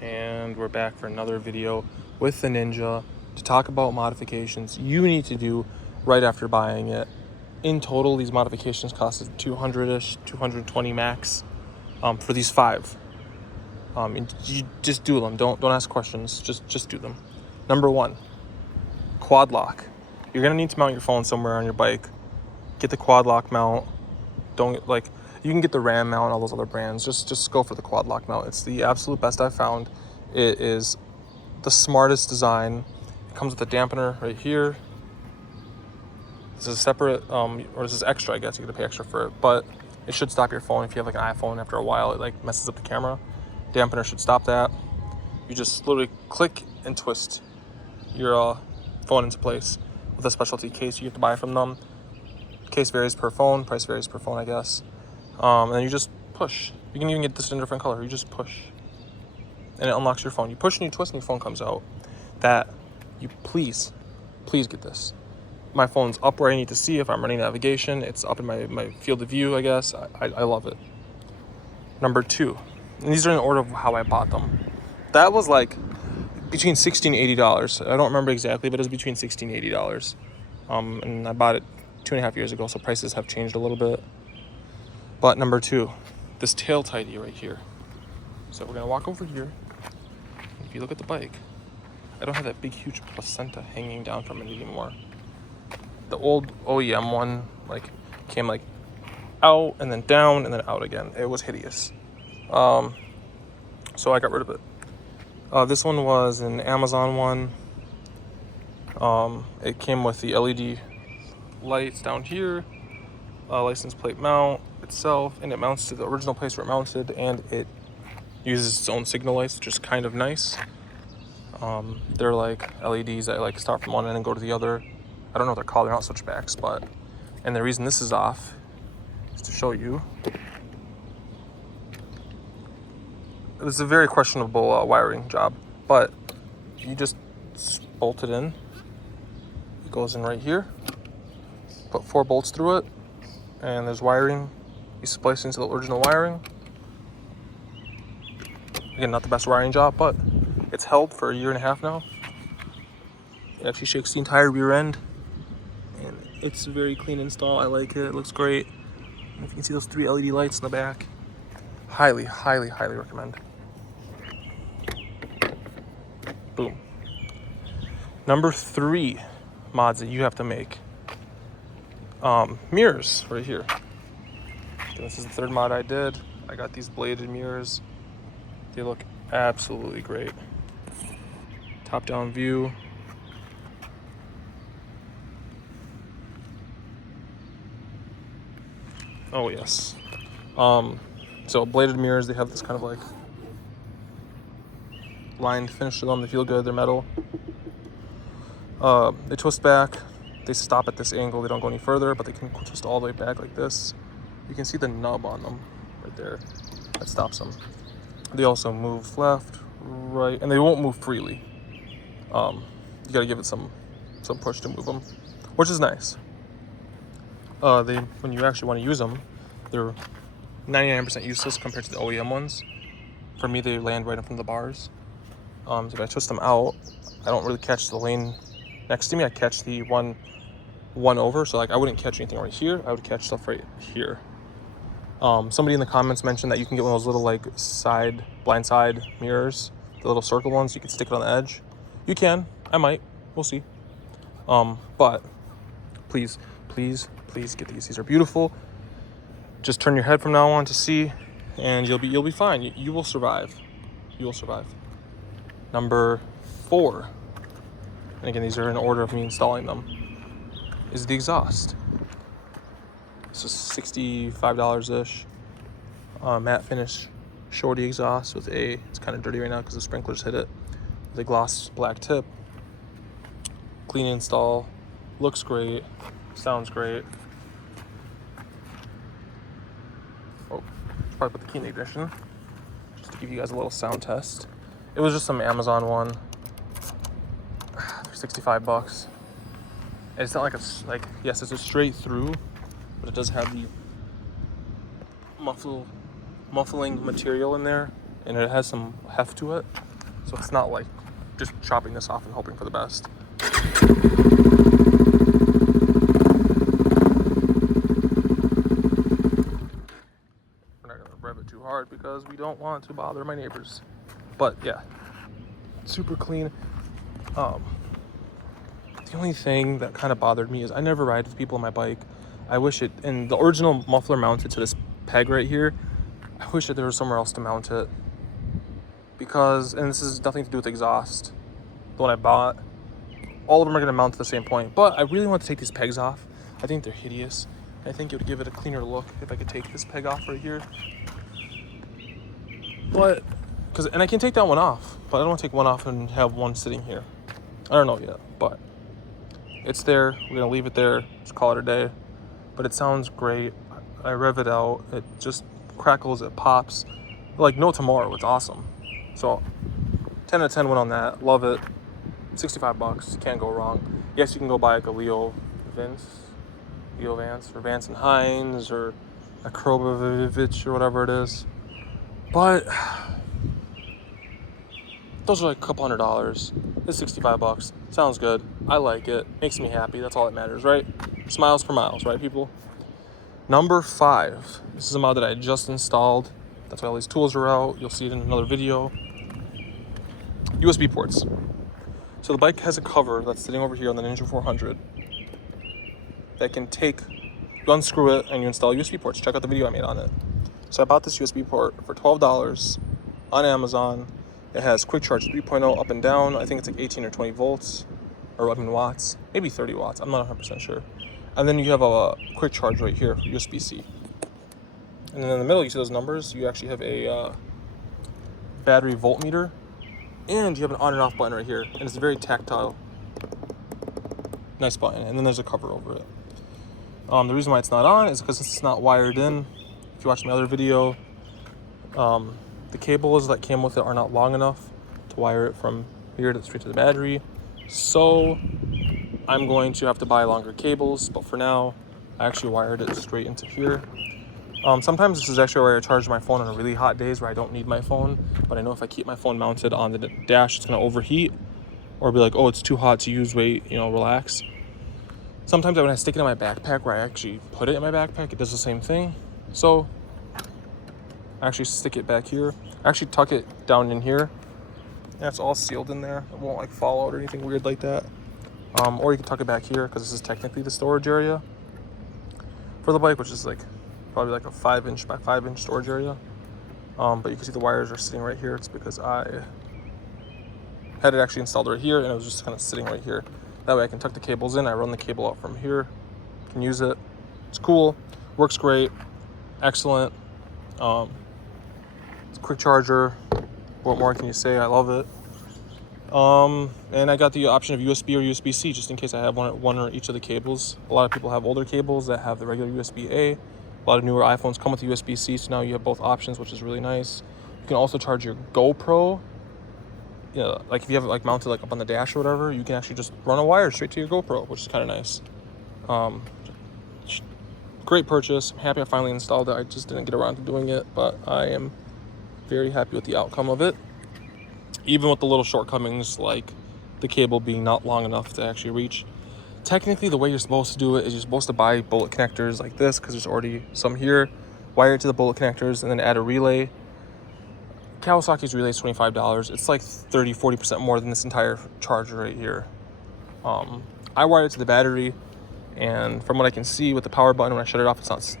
and we're back for another video with the Ninja to talk about modifications you need to do right after buying it. In total, these modifications costed $200-ish, $220 max for these 5. And you just do them. Don't ask questions. Just do them. Number 1, QuadLock. You're gonna need to mount your phone somewhere on your bike. Get the QuadLock mount. You can get the RAM mount, all those other brands. Just go for the QuadLock mount. It's the absolute best I've found. It is the smartest design. It comes with a dampener right here. This is separate, or this is extra, I guess. You gotta pay extra for it, but it should stop your phone if you have like an iPhone. After a while, it like messes up the camera. Dampener should stop that. You just literally click and twist your phone into place with a specialty case you have to buy from them. Case varies per phone, price varies per phone, I guess. And then you just push. You can even get this in a different color. You just push, and it unlocks your phone. You push and you twist, and your phone comes out. Please get this. My phone's up where I need to see if I'm running navigation. It's up in my field of view, I guess. I love it. Number 2, and these are in order of how I bought them. That was like between $60 and $80. I don't remember exactly, but it was between $60 and $80. And I bought it 2.5 years ago, so prices have changed a little bit. But number 2, this tail tidy right here. So we're gonna walk over here. If you look at the bike, I don't have that big huge placenta hanging down from it anymore. The old OEM one came out and then down and then out again. It was hideous. So I got rid of it. This one was an Amazon one. It came with the LED lights down here, license plate mount itself, and it mounts to the original place where it mounted, and it uses its own signal lights, which is kind of nice. They're like LEDs that start from one end and go to the other. I don't know what they're called. They're not switchbacks, and the reason this is off is to show you. It was a very questionable wiring job, but you just bolt it in. It goes in right here. Put 4 bolts through it, and there's wiring. You splice into the original wiring. Again, not the best wiring job, but it's held for 1.5 years now. It actually shakes the entire rear end, and it's a very clean install. I like it. It looks great. And if you can see those 3 LED lights in the back, highly recommend. Boom. Number 3 mods that you have to make. Mirrors right here. Okay, this is the 3rd mod I did. I got these bladed mirrors. They look absolutely great. Top down view. Oh yes. So bladed mirrors, they have this kind of lined finish to them. They feel good. They're metal. They twist back. They stop at this angle. They don't go any further, but they can twist all the way back like this. You can see the nub on them right there. That stops them. They also move left, right, and they won't move freely. You gotta give it some push to move them, which is nice. When you actually want to use them, they're 99% useless compared to the OEM ones. For me, they land right in front of the bars. So if I twist them out, I don't really catch the lane next to me. I catch the one over, so I wouldn't catch anything right here. I would catch stuff right here. Somebody in the comments mentioned that you can get one of those little blind side mirrors, the little circle ones. You can stick it on the edge. You can. I might. We'll see. But please get these. These are beautiful. Just turn your head from now on to see, and you'll be fine. You will survive. You will survive. Number 4, and again, these are in order of me installing them, is the exhaust. This is $65-ish. Matte finish shorty exhaust with it's kind of dirty right now because the sprinklers hit it. With a gloss black tip. Clean install. Looks great. Sounds great. Oh, probably put the key in the ignition just to give you guys a little sound test. It was just some Amazon one. $65. And it's not yes, it's a straight through, but it does have the muffling material in there, and it has some heft to it. So it's not like just chopping this off and hoping for the best. We're not gonna rev it too hard because we don't want to bother my neighbors. But yeah, super clean. The only thing that kind of bothered me is I never ride with people on my bike. I wish it, and the original muffler mounted to this peg right here, I wish that there was somewhere else to mount it. Because, and this has nothing to do with exhaust, the one I bought, all of them are gonna mount to the same point. But I really want to take these pegs off. I think they're hideous. I think it would give it a cleaner look if I could take this peg off right here. But, and I can take that one off, but I don't want to take one off and have one sitting here. I don't know yet, but it's there. We're gonna leave it there, just call it a day. But it sounds great. I rev it out, it just crackles, it pops. Like no tomorrow, it's awesome. So 10 out of 10 went on that, love it. 65 bucks, can't go wrong. Yes, you can go buy like a Leo Vance, or Vance and Hines, or a Krobovich, or whatever it is. But those are like a couple $100. It's 65 bucks. Sounds good. I like it. Makes me happy. That's all that matters, right? Smiles for miles, right, people? Number 5. This is a mod that I just installed. That's why all these tools are out. You'll see it in another video. USB ports. So the bike has a cover that's sitting over here on the Ninja 400 that can take, you unscrew it and you install USB ports. Check out the video I made on it. So I bought this USB port for $12 on Amazon. It has quick charge 3.0 up and down. I think it's like 18 or 20 volts, or watts, maybe 30 watts. I'm not 100% sure. And then you have a quick charge right here, USB-C. And then in the middle, you see those numbers. You actually have a battery voltmeter, and you have an on and off button right here. And it's very tactile. Nice button. And then there's a cover over it. The reason why it's not on is because it's not wired in. If you watch my other video, the cables that came with it are not long enough to wire it from here to straight to the battery. So I'm going to have to buy longer cables, but for now, I actually wired it straight into here. Sometimes this is actually where I charge my phone on really hot days where I don't need my phone, but I know if I keep my phone mounted on the dash, it's gonna overheat, or be like, oh, it's too hot to use, wait, relax. Sometimes when I stick it in my backpack, where I actually put it in my backpack, it does the same thing. So I actually stick it back here. I actually tuck it down in here. And it's all sealed in there. It won't like fall out or anything weird like that. Or you can tuck it back here because this is technically the storage area for the bike, which is like probably like a 5-inch by 5-inch storage area. But you can see the wires are sitting right here. It's because I had it actually installed right here and it was just kind of sitting right here. That way I can tuck the cables in. I run the cable out from here. Can use it. It's cool. Works great. Excellent. It's a quick charger. What more can you say? I love it. And I got the option of USB or USB-C just in case I have one or each of the cables. A lot of people have older cables that have the regular USB-A. A lot of newer iPhones come with USB-C, so now you have both options, which is really nice. You can also charge your GoPro. Like if you have it like mounted like up on the dash or whatever, you can actually just run a wire straight to your GoPro, which is kind of nice. Great purchase. I'm happy I finally installed it. I just didn't get around to doing it, but I am very happy with the outcome of it. Even with the little shortcomings like the cable being not long enough to actually reach. Technically, the way you're supposed to do it is you're supposed to buy bullet connectors like this because there's already some here. Wire it to the bullet connectors and then add a relay. Kawasaki's relay is $25. It's like 30-40% more than this entire charger right here. I wired it to the battery, and from what I can see with the power button, when I shut it off, it's not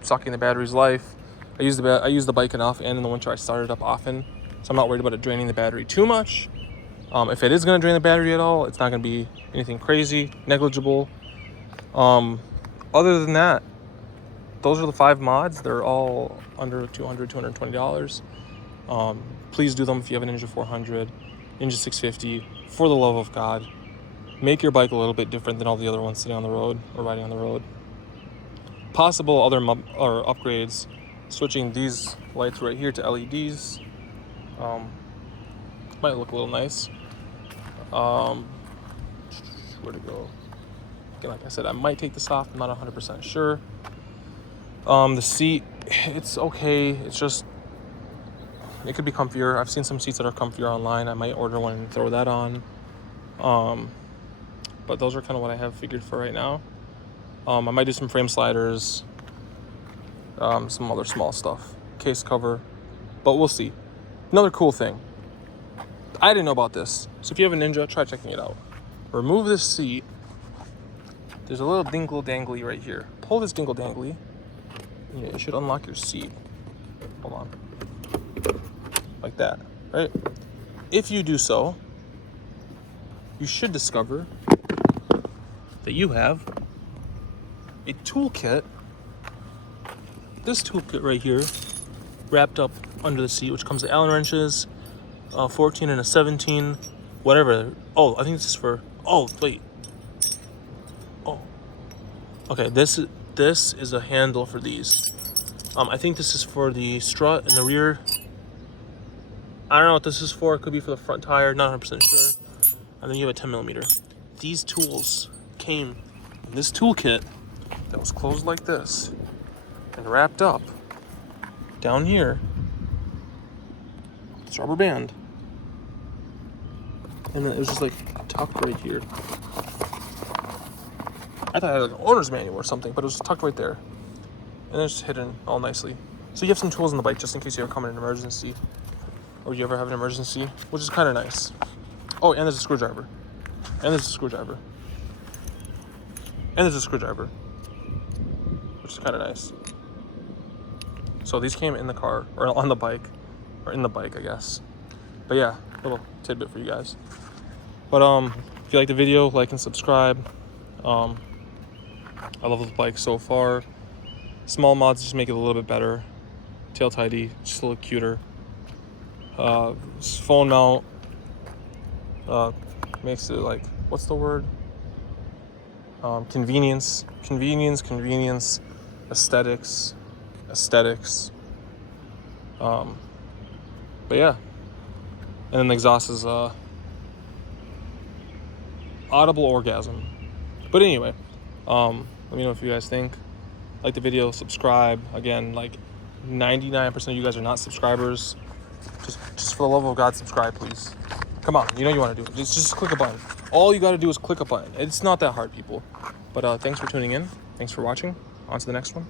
sucking the battery's life. I use the bike enough, and in the winter I start it up often, so I'm not worried about it draining the battery too much. If it is going to drain the battery at all, it's not going to be anything crazy, negligible. Other than that, those are the 5 mods. They're all under $220. Please do them if you have a Ninja 400, Ninja 650. For the love of God, make your bike a little bit different than all the other ones sitting on the road or riding on the road. Possible other upgrades, switching these lights right here to LEDs. Might look a little nice. Where to go? Again, like I said, I might take this off. I'm not 100% sure. The seat, it's okay. It's just It could be comfier. I've seen some seats that are comfier online. I might order one and throw that on. But those are kind of what I have figured for right now. I might do some frame sliders, some other small stuff, case cover, but we'll see. Another cool thing. I didn't know about this. So if you have a Ninja, try checking it out. Remove this seat. There's a little dingle dangly right here. Pull this dingle dangly. Yeah, it should unlock your seat. Hold on. Like that, right? If you do so, you should discover that you have a toolkit. This toolkit right here, wrapped up under the seat, which comes with Allen wrenches, 14 and a 17, whatever. Oh, I think this is for, oh, wait. Oh, okay, this is a handle for these. I think this is for the strut in the rear. I don't know what this is for. It could be for the front tire, not 100% sure. And then you have a 10 millimeter. These tools came in this toolkit that was closed like this and wrapped up down here. This rubber band. And then it was just like tucked right here. I thought I had like an owner's manual or something, but it was tucked right there. And it's hidden all nicely. So you have some tools on the bike just in case you ever come in an emergency. Or you ever have an emergency, which is kind of nice. Oh, and there's a screwdriver. And there's a screwdriver. And there's a screwdriver. Which is kind of nice. So these came in the car, or on the bike. Or in the bike, I guess. But yeah, little tidbit for you guys. But if you like the video, like and subscribe. I love the bike so far. Small mods just make it a little bit better. Tail tidy, just a little cuter. Phone mount makes it like, what's the word? Convenience, aesthetics. But yeah, and then the exhaust is audible orgasm. But anyway, let me know if you guys think. Like the video, subscribe. Again, like 99% of you guys are not subscribers. Just for the love of God, subscribe, please. Come on, you know you want to do it. Just click a button. All you got to do is click a button. It's not that hard, people. But thanks for tuning in. Thanks for watching. On to the next one.